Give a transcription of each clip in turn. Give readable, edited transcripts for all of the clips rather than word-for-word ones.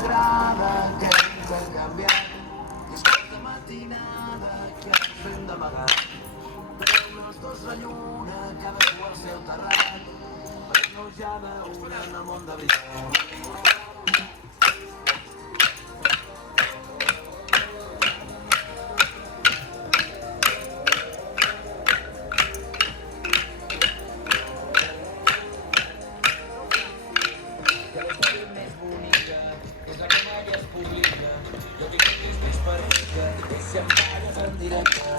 m'agrada que ens han canviat. I és aquesta matinada que ens fem d'amagat. Veiem els dos la lluna, cadascú al seu terrat. Per no ja veure en el món de veritat. Si em pagues en directe,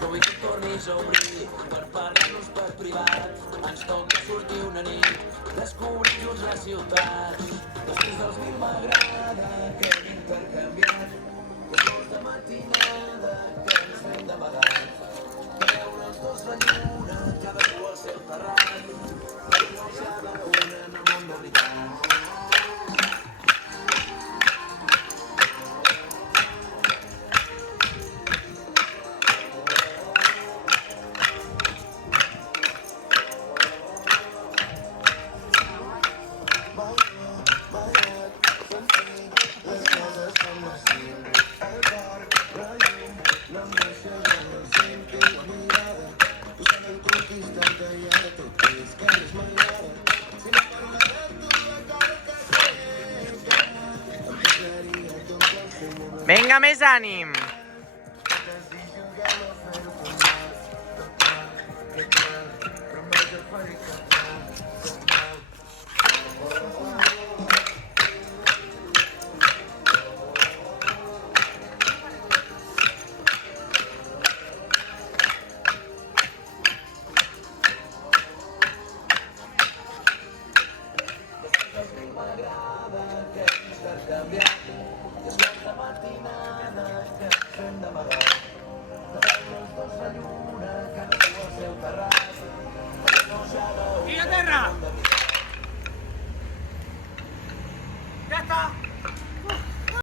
no vull que tornis a obrir per parlar-nos per privat. Ens toca sortir una nit, descobrir junts la ciutat. Després dels 1000 m'agrada que hem intercanviat. Després de matinada que ens fem d'amagat. Veure els dos la lluna, cadascú al seu terrat. Per no ja veure en el món de veritat. Vinga, més ànim! I a terra!